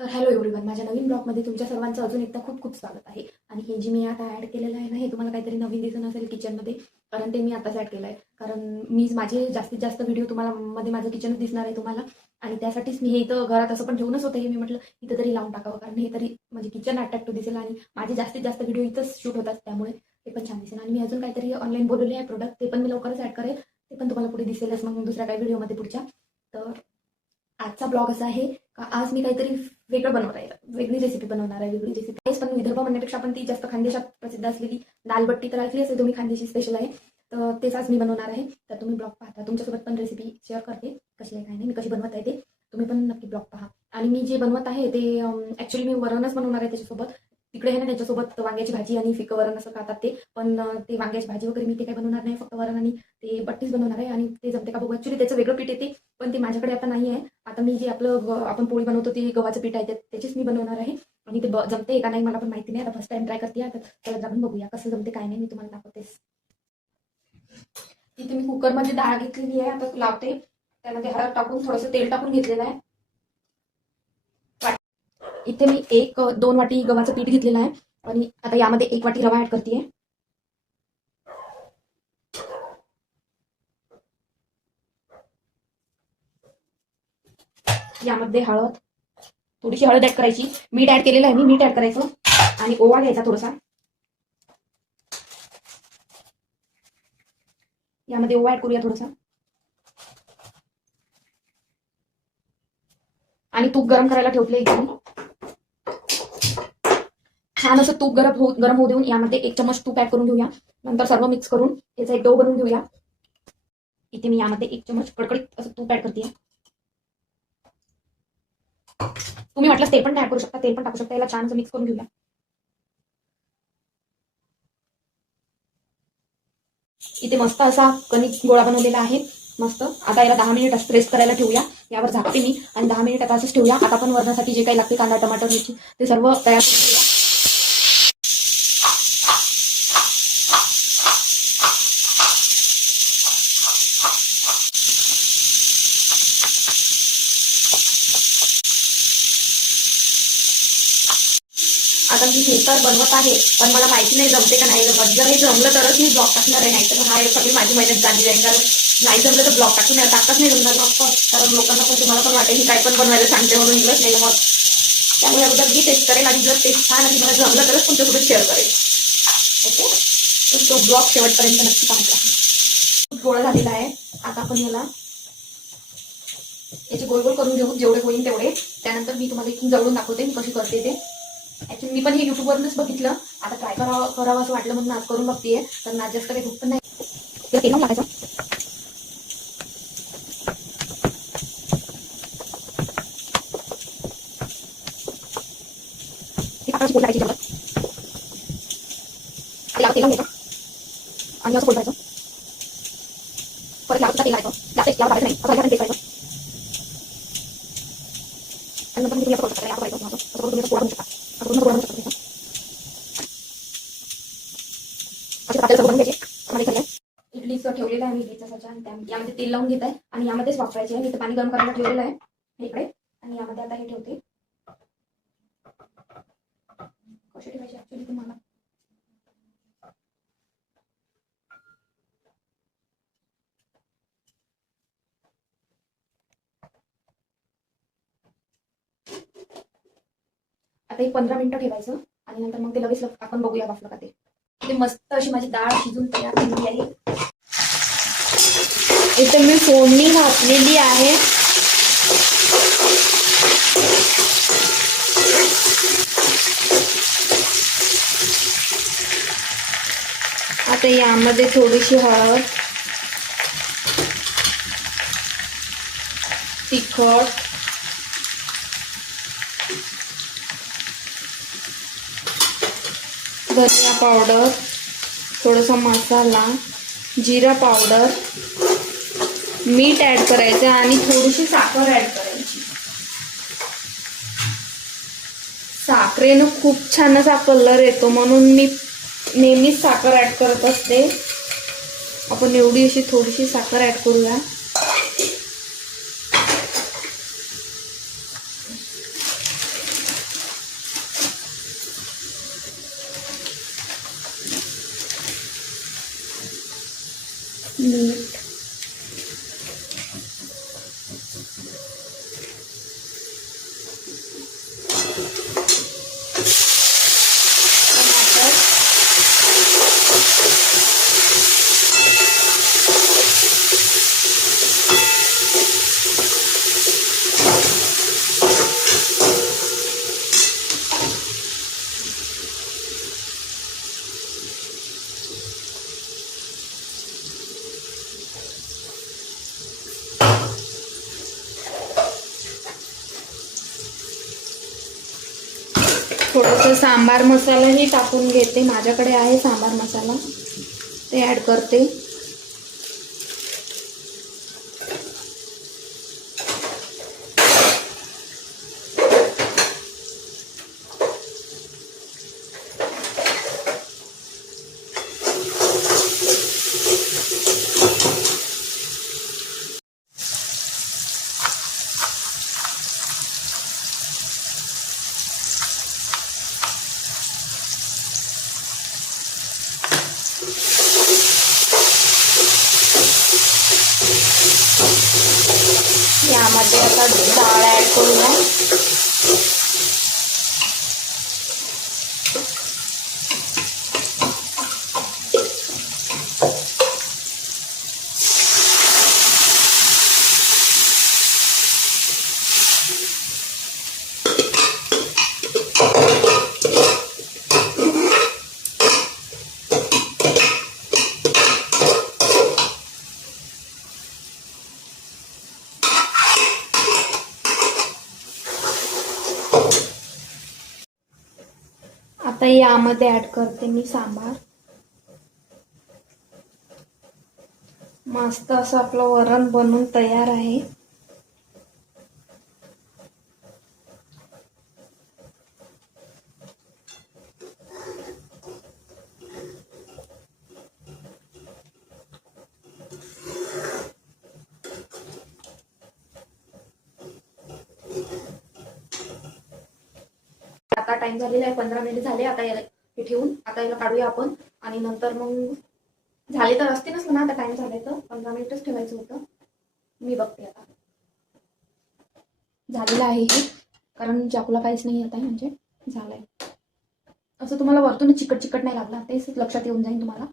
तर hello everyone, माझ्या नवीन ब्लॉगमध्ये तुमच्या सर्वांचं अजून एकदा खूप खूप स्वागत आहे. आणि हे जी मी आता ॲड केलेलं आहे ना, हे तुम्हाला काहीतरी नवीन दिसत असेल किचनमध्ये, कारण ते मी आताच ॲड केलं आहे. कारण मी माझे जास्तीत जास्त व्हिडिओ तुम्हाला मध्ये माझं किचनच दिसणार आहे तुम्हाला. आणि त्यासाठीच मी हे इथं घरात असं पण ठेवूनच होतं. हे मी म्हटलं इथं तरी लावून टाकावं, कारण हे तरी म्हणजे किचन अट्रॅक्टिव्ह दिसेल आणि माझे जास्तीत जास्त व्हिडिओ इथंच शूट होतात, त्यामुळे ते पण छान दिसेल. आणि मी अजून काहीतरी ऑनलाईन बोलवले आहे प्रोडक्ट, ते पण मी लवकरच ॲड करेल. ते पण तुम्हाला पुढे दिसेलच मग दुसऱ्या काही व्हिडिओमध्ये पुढच्या. तर आजचा ब्लॉग असा आहे का आज मी काहीतरी वेगळं बनवणार आहे, वेगळी रेसिपी बनवणार आहे. वेगळी रेसिपी आहेच, पण विदर्भ म्हणण्यापेक्षा आपण ती जास्त खानदेशात प्रसिद्ध असलेली दालबट्टी तर ऐकली असेल तुम्ही, खानदेशी स्पेशल आहे. तर तेच आज मी बनवणार आहे. तर तुम्ही ब्लॉग पाहता, तुमच्यासोबत पण रेसिपी शेअर करते कशी आहे काय नाही, मी कशी बनवत आहे ते तुम्ही पण नक्की ब्लॉग पहा. आणि मी जे बनवत आहे ते ॲक्च्युली मी वरणच बनवणार आहे त्याच्यासोबत. तिकडे आहे ना त्याच्यासोबत वांग्याची भाजी आणि फिकं वरण असं खातात ते, पण ते वांग्याची भाजी वगैरे मी ते काय बनवणार नाही, फक्त वरण आणि ते बट्टीच बनवणार आहे. आणि ते जमते का बघू. ॲक्च्युली त्याचं वेगळं पीठ येते, पण ते माझ्याकडे आता नाही आहे. आता मी जे आपलं आपण पोळी बनवतो ते गव्हाचं पीठ आहे त्याचीच मी बनवणार आहे. आणि ते जमते का नाही मला पण माहिती नाही, आता फर्स्ट टाइम ट्राय करते. आता त्याला जाऊन बघूया कसं जमते काय नाही, मी तुम्हाला दाखवतेस. इथे मी कुकरमध्ये डाळ घेतलेली आहे, आता लावते. त्यामध्ये हळद टाकून थोडंसं तेल टाकून घेतलेलं आहे. इथे मी 1-2 वाटी गव्हाचं पीठ घेतलेलं आहे आणि आता यामध्ये 1 वाटी रवा ऍड करते. यामध्ये हळद, थोडीशी हळद ऍड करायची. मीठ ऍड केलेलं आहे मी, मीठ ऍड करायचं आणि ओवा घ्यायचा थोडासा. यामध्ये ओवा ऍड करूया थोडासा. आणि तूप गरम करायला ठेवले एकदम छान असं तूप गरम होऊ देऊन यामध्ये 1 चमच तूप ऍड करून घेऊया. नंतर सर्व मिक्स करून याचा एक डो बनवून घेऊया. इथे मी यामध्ये 1 चमच कडकडीत असं तूप ऍड करते. तुम्ही म्हटलं ते पण ऍड करू शकता, तेल पण टाकू शकता. याला छान असं मिक्स करून घेऊया. इथे मस्त असा कणिक गोळा बनवलेला आहे मस्त. आता याला 10 मिनिट प्रेस करायला ठेवूया. यावर झाकते मी आणि 10 मिनिट आता असंच ठेवूया. आता आपण वरणासाठी जे काही लागते कांदा टमाटर मिरची ते सर्व तयार करून आता मी हे तर बनवत आहे, पण मला माहिती नाही जमते का नाही जमत. जर हे जमलं तरच मी ब्लॉग टाकणार आहे, नाही तर हा सगळी माझी मेहनत झाली आहे. कारण नाही जमलं तर ब्लॉग टाकून टाकताच नाही जमणार फक्त, कारण लोकांना पण तुम्हाला पण वाटेल की काय पण बनवायला सांगते म्हणून इंग्लिश नाही जमत. त्यामुळे अगोदर मी टेस्ट करेल आणि जर टेस्ट छान आणि मला जमलं तरच तुमच्यासोबत शेअर करेल. ओके, तर तो ब्लॉग शेवटपर्यंत नक्की पाहता. गोळा झालेला आहे. आता आपण याचे गोल गोल करून घेऊ जेवढे होईल तेवढे. त्यानंतर मी तुम्हाला इथून जवळून दाखवते मी कशी करते ते. ऍक्च्युली मी पण हे युट्यूबवरूनच बघितलं, आता ट्राय करावं असं वाटलं म्हणून आज करून बघतेय. तर आज जास्त काही भूक पण नाही. तेल टाकायचं. हे टाकायची पोळी टाकायची जेवढं त्याला तेल घ्यायचं आणि असं पोळी करायचं. परत यावर तेल घालायचं. जास्त यावर घालायचं नाही, असं घालायचं तेल करायचं. आणि नंतर तुम्ही असं करू शकता, यावर करायचं असं करून तुम्ही पोळा बनवू शकता. असं करून पोळा बनवू शकता. असे आपल्याला बनवून घ्यायचे. आम्हाला इथे इडलीचं ठेवलेलं आहे मी, इडलीचा साचा. आणि यामध्ये तेल लावून घेत आहे आणि यामध्येच वापरायचे आहे. इथे पाणी गरम करायला ठेवलेलं आहे इकडे. आणि यामध्ये आता हे ठेवते. कसे ठेवायचे ऍक्च्युली तुम्हाला आता एक 15 मिनिटं ठेवायचं आणि नंतर मग ते लगेच आपण बघूया वाफलं का ते. इथे मस्त अशी माझी डाळ शिजून तयार झालेली आहे. इथे मी फोडणी घातलेली आहे. आता यामध्ये थोडीशी हळद, तिखट, धनिया पावडर, थोडासा मसाला, जिरा पावडर, मीठ ऍड करायचं आणि थोडीशी साखर ऍड करायची. साखरेनं खूप छान असा कलर येतो म्हणून मी नेहमीच साखर ऍड करत असते. आपण एवढी अशी थोडीशी साखर ऍड करूया. मीठ, थोडंसं सांबार मसालाही टाकून घेते. माझ्याकडे आहे सांबार मसाला, ते ॲड करते. यामध्ये आता डाळ ॲड करूया. आता यामध्ये ॲड करते मी सांबार. मस्त असं आपलं वरण बनून तयार आहे. आता टाइम झालेला आहे, 15 मिनिट झाले. आता याला हे ठेवून आता याला काढूया आपण, आणि नंतर मग झाले तर असते नसलं ना, आता टाइम झालाय तर 15 मिनिटच ठेवायचं होतं. मी बघते आता झालेलं आहे हे, कारण चाकूला काहीच नाही येत आहे, म्हणजे झालंय. असं तुम्हाला वरतून चिकट चिकट नाही लागला, तेच लक्षात येऊन जाईल तुम्हाला.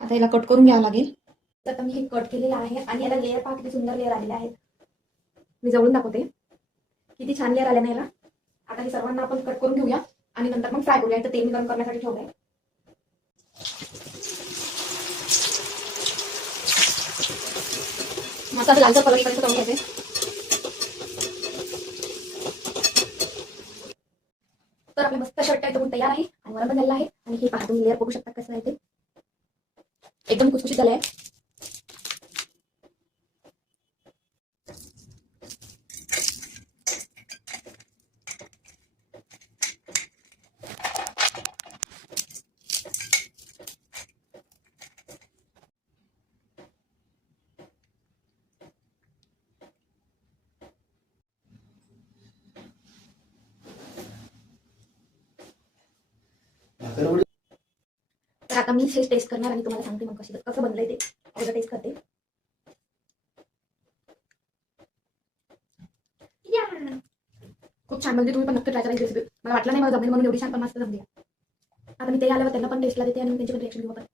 आता याला कट करून घ्यावं लागेल. आता मी हे कट केलेलं आहे, आणि याला लेअर पहा किती सुंदर लेअर आलेले आहेत. मी जवळून दाखवते किती छान लेअर आले ना याला. आता हे सर्वांना आपण कट करून घेऊया आणि नंतर मग फ्राय करूया. तर तेल मी गरम करण्यासाठी ठेवलंय. मस्त असं लालसर कलर इकडे करून घ्यायचे. तर आपली मस्त शर्ट एकदम तयार आहे आणि वरण पण झालेलं आहे. आणि हे पहा, तुम्ही लेअर बघू शकता कसं आहे ते, एकदम खुसखुशीत झालंय. तर आता मी हे टेस्ट करणार आणि तुम्हाला सांगते मग कसं बनलंय ते. अगोदर टेस्ट करते. खूप छान बनली. तुम्ही पण नक्की ट्राय करायची रेसिपी. मला वाटलं नाही मला जमेल म्हणून एवढी छान, पण मस्त जमली. आता मी ते आल्यावर त्यांना पण टेस्टला देते आणि त्यांची पण रिएक्शन घेऊ आपण.